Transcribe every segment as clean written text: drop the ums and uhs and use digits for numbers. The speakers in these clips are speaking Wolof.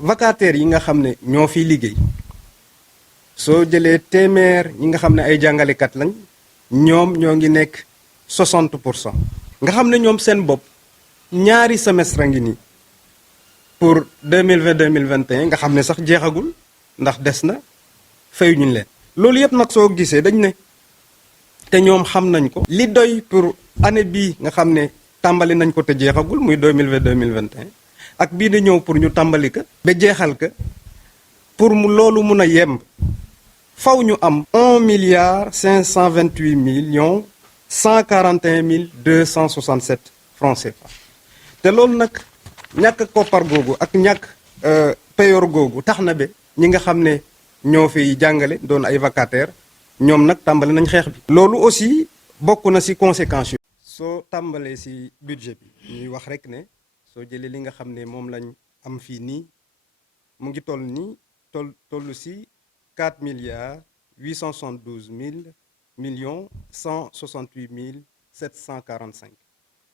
vacataires yi nga xam ne ñoo fiy liggéey soo jëlee téeméer ñi nga xam ne ay jàngalekat lañ ñoom ñoo ngi nekk 60%. nga xam ne ñoom seen bopp ñaari semestre ngi nii pour 2020 2021 nga xam ne sax jeexagul ndax des na fayuñu leen. loolu yëpp nag soo gisee dañ ne te ñoom xam nañ ko. li doy pour année bii nga xam ne tàmbali nañ ko te jeexagul muy 2020 2021 ak bii di ñëw pour ñu tàmbali ko ba jeexal ko pour mu loolu mun a yemb faw ñu am 1,528,141,267 francs CFA. te loolu nag ñàkk koppar googu ak ñàkk payoor googu tax na ba ñi nga xam ne ñoo fiy jàngale doon ay vacataires ñoom nag tàmbali nañ xeex bi. loolu aussi bokk na ci conséquences yi. soo tàmbalee ci budget bi ñuy wax rek ne soo jëlee li nga xam ne moom lañ am fii nii mu ngi toll nii tollu ci 4,872,168,745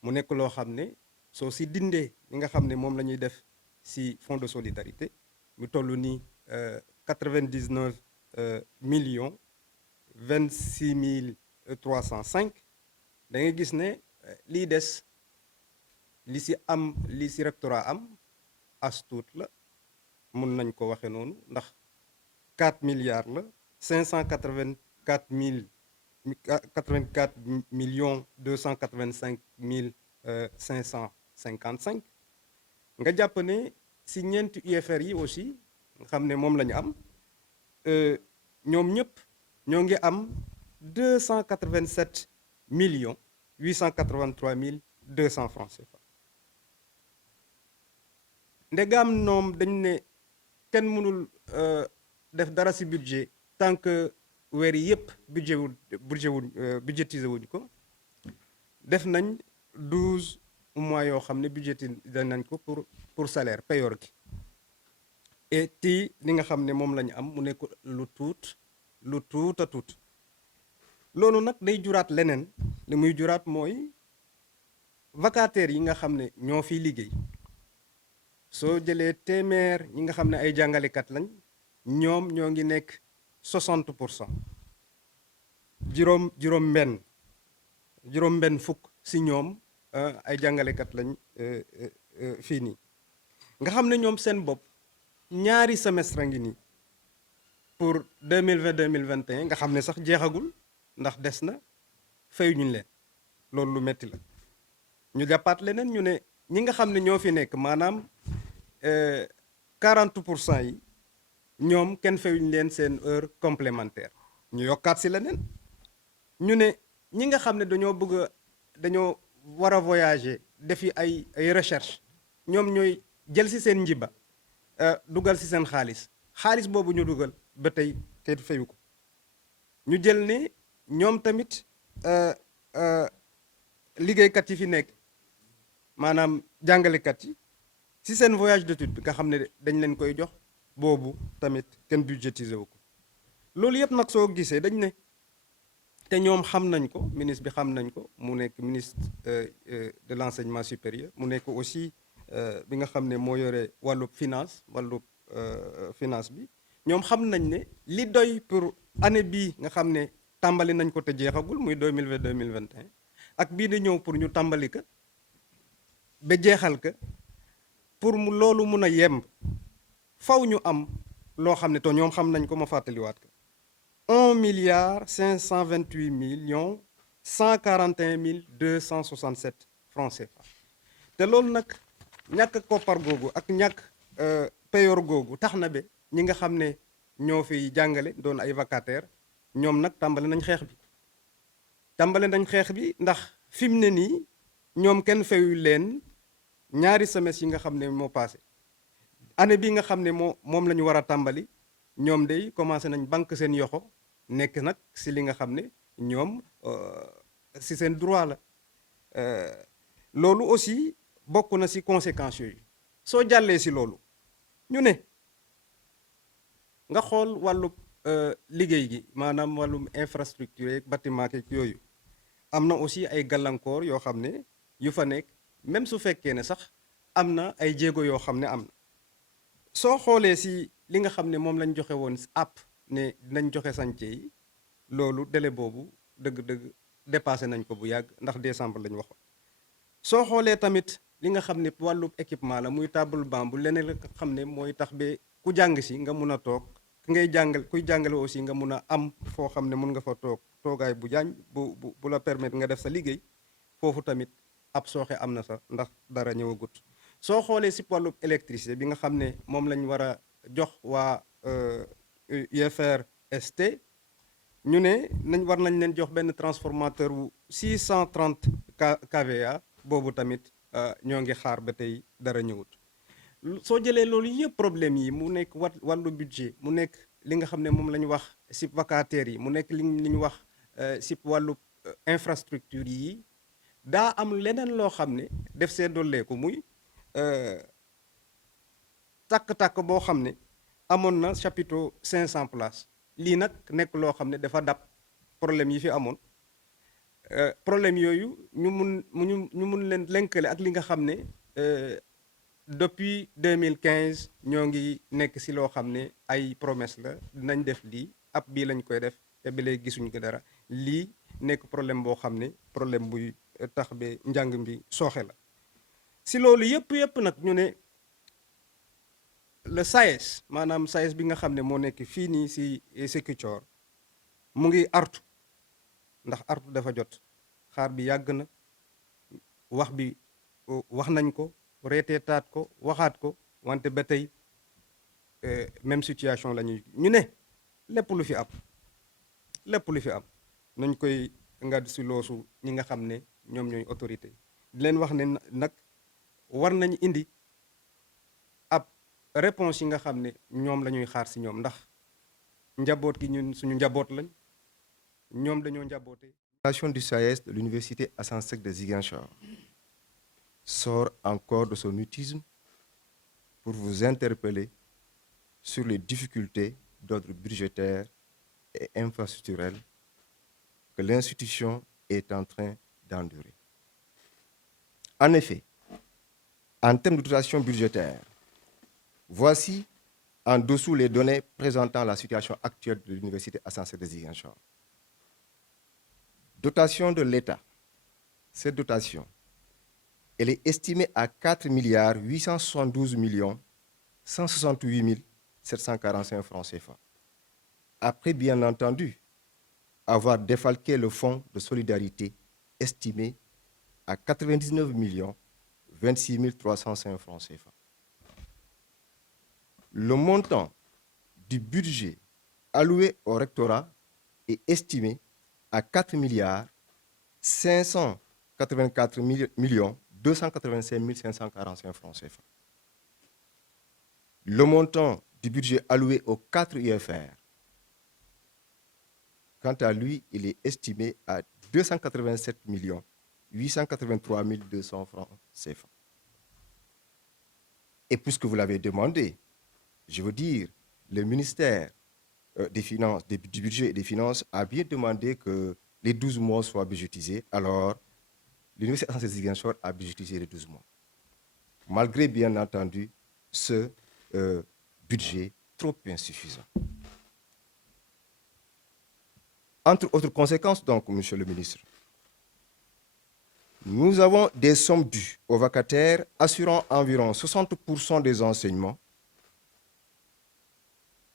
mu nekk loo xam ne soo ci dindee li nga xam ne moom la ñuy def ci fonds de solidarité mu toll nii 99,26,305 da ngay gis ne lii des li ci rectorat am as tuut la mun nañ ko waxe noonu ndax 4 milliards la 584,285,555 nga jàpp ne ci ñeenti UFR yi aussi nga xam ne moom la ñu am ñoom ñëpp ñoo ngi am 287,883,200 francs CFA. ndegam ñoom dañ ne kenn mënul def dara ci budget tant que weer yi yëpp budgétisé wuñ ko def nañ 12 mois yoo xam ne budgétisé nañ ko pour salaire payoor gi et ti li nga xam ne moom la ñu am mu nekk lu tuut a tuut. loolu nag day juraat leneen li muy juraat mooy vacataires yi nga xam ne ñoo fiy liggéey soo jëlee téeméer ñi nga xam ne ay jàngalekat lañ ñoom ñoo ngi nekk 60%. juróom benn fukk ci ñoom ay jàngalekat lañ fii nii nga xam ne ñoom seen bopp ñaari semestre ngi nii pour 2020 2021 nga xam ne sax jeexagul ndax des na fayuñu leen. loolu lu metti la ñu jàppaat leneen ñu ne ñi nga xam ne ñoo fi nekk maanaam 40% yi ñoom kenn fayuñu leen seen heure complémentaire. ñu yokkaat ci leneen ñu ne ñi nga xam ne dañoo war a voyager defi ay recherche ñoom ñooy jël ci seen njiba dugal ci seen xaalis boobu ñu dugal ba tey te fayu ko. ñu jël ne ñoom tamit liggéeykat yi fi nekk maanaam jàngalekat yi ci seen voyage d'étude bi nga xam ne dañ leen koy jox boobu tamit kenn budgétisé wu ko. loolu yëpp nag soo gisee dañ ne te ñoom xam nañ ko ministre bi xam nañ ko mu nekk ministre de l'enseignement supérieur mu nekk aussi bi nga xam ne moo yore wàllub finance bi ñoom xam nañ ne li doy pour année bii nga xam ne tàmbali nañ ko te jeexagul muy 2020 2021 ak bii di ñëw pour ñu tàmbali ko ba jeexal ko pour mu loolu mun a yemb faw ñu am loo xam ne to ñoom xam nañ ko ma fàttaliwaat ko 1,128,141,267 francs CFA. te loolu nag ñàkk koppar googu ak ñàkk payoor googu tax na ba ñi nga xam ne ñoo fiy jàngale doon ay vacataires ñoom nag tàmbali nañ xeex bi ndax fi mu ne nii ñoom kenn fayu leen ñaari semestres yi nga xam ne moo passé. année bi nga xam ne moom la ñu war a tàmbali ñoom day commencé nañ banque seen yoxo nekk nag ci li nga xam ne ñoom ci seen droit la. loolu aussi bokk na ci conséquences yooyu. soo jàllee ci loolu ñu ne nga xool wàllu liggéey gi maanaam wàllum infrastructure ak bâtiment ak yooyu am na aussi ay gàllankoor yoo xam ne yu fa nekk même su fekkee ne sax am na ay jéego yoo xam ne am na soo xoolee si li nga xam ne moom lañ joxe woon app ne dinañ joxe chantier yi loolu délai boobu dëgg-dëgg dépassé nañ ko bu yàgg ndax décembre lañ waxoon. soo xoolee tamit li nga xam ne wàllu équipement la muy table banc bu leneen la nga xam ne mooy tax ba ku jàng si nga mun a toog ki ngay jàngal kuy jàngale aussi nga mun a am foo xam ne mun nga fa toog toogaay bu jaañ bu la permettre nga def sa liggéey foofu tamit ab sooxe am na sax ndax dara ñëwagut. soo xoolee si wàllu électricité bi nga xam ne moom lañ war a jox waa UFR-ST ñu ne war nañ leen jox benn transformateur wu 630 kVA boobu tamit ñoo ngi xaar ba tey dara ñëwut. soo jëlee loolu yëpp problème yi mu nekk wàllu budget mu nekk li nga xam ne moom la ñu wax si vacataires yi mu nekk li ñu wax si wàllu infrastructure yi daa am leneen loo xam ne def see dolleeku muy tàkk-tàkk boo xam ne amoon na chapiteau 500 places lii nag nekk loo xam ne dafa dab problème yi fi amoon problème yooyu ñu mun leen lënkale ak li nga xam ne depuis 2015 ñoo ngi nekk si loo xam ne ay promesse la dinañ def lii ab bii lañ koy def te ba léegi gisuñu ko dara lii nekk problème boo xam ne problème buy tax ba njàng bi sooxe la. si loolu yëpp nag ñu ne le SAES maanaam SAES bi nga xam ne moo nekk fii nii si Ziguinchor mu ngi artu ndax artu dafa jot xaar bi yàgg na wax nañ ko reeteetaat ko waxaat ko wante ba tey même situation la ñuy ñu ne lépp lu fi am nañ koy nga si loosu ñi nga xam ne ñoom ñooy autorité di leen wax ne nag war nañ indi ab réponse yi nga xam ne ñoom la ñuy xaar si ñoom ndax njaboot gi ñun suñu njaboot lañ ñoom dañoo njaboote. La du SAES de l'université Assane Seck de Ziguinchor sort encore de son mutisme pour vous interpeller sur les difficultés d'ordre budgétaire et infrastructurel que l'institution est en train d'endurer. En effet, en termes de dotation budgétaire, voici en dessous les données présentant la situation actuelle de l'université Assane Seck de Ziguinchor. Dotation de l'État. Cette dotation, elle est estimée à 4 872 168 745 francs CFA. Après, bien entendu, avoir défalqué le fonds de solidarité estimé à 99 26 305 francs CFA. Le montant du budget alloué au rectorat est estimé à 4 584 285 545 francs CFA. Le montant du budget alloué aux 4 UFR, quant à lui, il est estimé à 287 883 200 francs CFA. Et puisque vous l'avez demandé, je veux dire, le ministère des Finances, du Budget et des Finances a bien demandé que les 12 mois soient budgétisés. Alors, l'Université Assane Seck de Ziguinchor a budgétisé les 12 mois. Malgré, bien entendu, ce budget trop insuffisant. Entre autres conséquences, donc, Monsieur le ministre, nous avons des sommes dues aux vacataires assurant environ 60% des enseignements,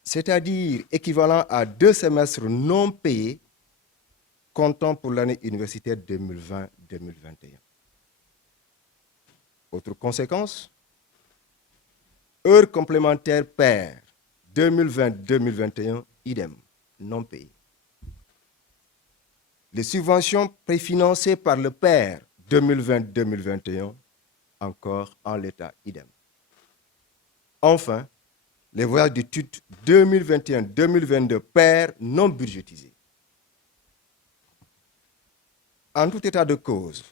c'est-à-dire équivalent à 2 semestres non payés, comptant pour l'année universitaire 2020-2021. Autre conséquence, heures complémentaires paires 2020-2021, idem, non payées. Les subventions préfinancées par le PER 2020-2021, encore en l'état, idem. Enfin, les voyages d'études 2021-2022 PER non budgétisés. En tout état de cause,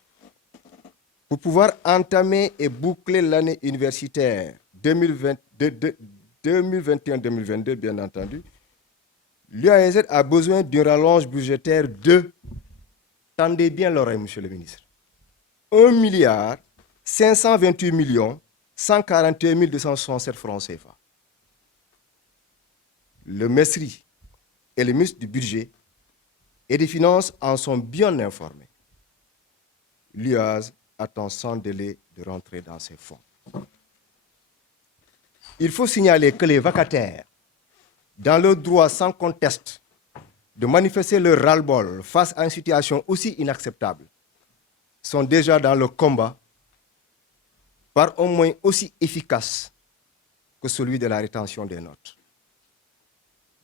pour pouvoir entamer et boucler l'année universitaire 2021-2022, bien entendu, l'UAEZ a besoin d'une rallonge budgétaire de, tendez bien l'oreille, monsieur le ministre, 1 528 141 267 francs CFA. Le MESRI et le ministre du Budget et des Finances en sont bien informés. L'UAS attend sans délai de rentrer dans ses fonds. Il faut signaler que les vacataires, dans leur droit sans conteste de manifester leur ras-le-bol face à une situation aussi inacceptable, sont déjà dans le combat par un moyen aussi efficace que celui de la rétention des notes.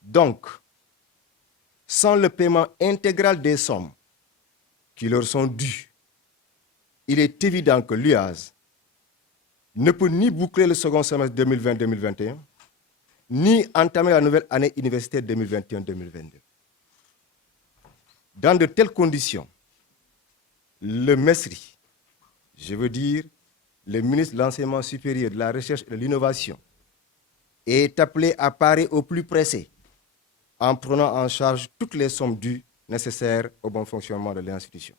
Donc, sans le paiement intégral des sommes qui leur sont dues, il est évident que l'UAS ne peut ni boucler le second semestre 2020-2021, ni entamer la nouvelle année universitaire 2021-2022. Dans de telles conditions, le MESRI, je veux dire le ministre de l'Enseignement supérieur, de la Recherche et de l'Innovation, est appelé à parer au plus pressé en prenant en charge toutes les sommes dues nécessaires au bon fonctionnement de l'institution.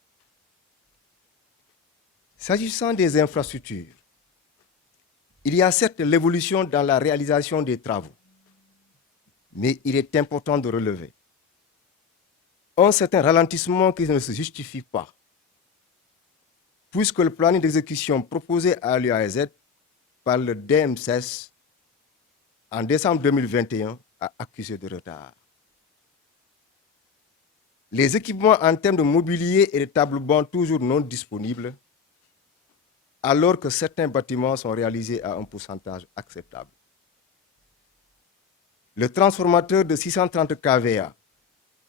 S'agissant des infrastructures, il y a certes l'évolution dans la réalisation des travaux, mais il est important de relever un certain ralentissement qui ne se justifie pas, puisque le planning d'exécution proposé à l'UAZ par le DMSS en décembre 2021 a accusé de retard. Les équipements en termes de mobilier et de tables-bancs toujours non disponibles, alors que certains bâtiments sont réalisés à un pourcentage acceptable. Le transformateur de 630 kVA,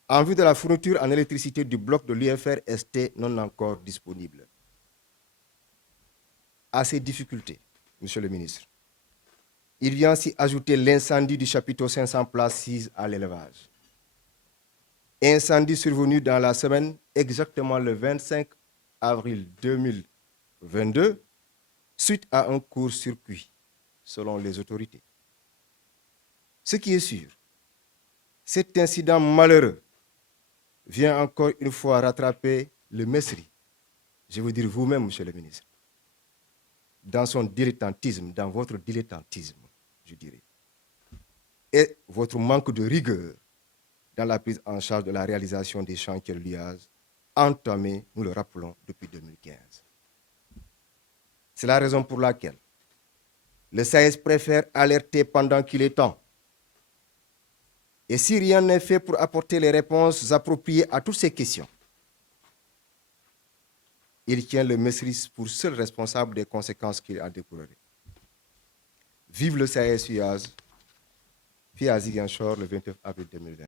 en vue de la fourniture en électricité du bloc de l'UFR-ST non encore disponible. À ces difficultés, Monsieur le ministre, il vient s'y ajouter l'incendie du chapiteau 500 places 6 à l'élevage. Incendie survenu dans la semaine, exactement le 25 avril 2022, suite à un court-circuit, selon les autorités. Ce qui est sûr, cet incident malheureux vient encore une fois rattraper le MESRI, je veux dire vous-même, Monsieur le ministre, dans son dilettantisme, dans votre dilettantisme, je dirais, et votre manque de rigueur dans la prise en charge de la réalisation des chantiers de l'UAS, entamés, nous le rappelons, depuis 2015. C'est la raison pour laquelle le SAES préfère alerter pendant qu'il est temps. Et si rien n'est fait pour apporter les réponses appropriées à toutes ces questions, il tient le MESRI pour seul responsable des conséquences qu'il a découlerées. Vive le SAES-UAS, puis à Ziguinchor le 29 avril 2020.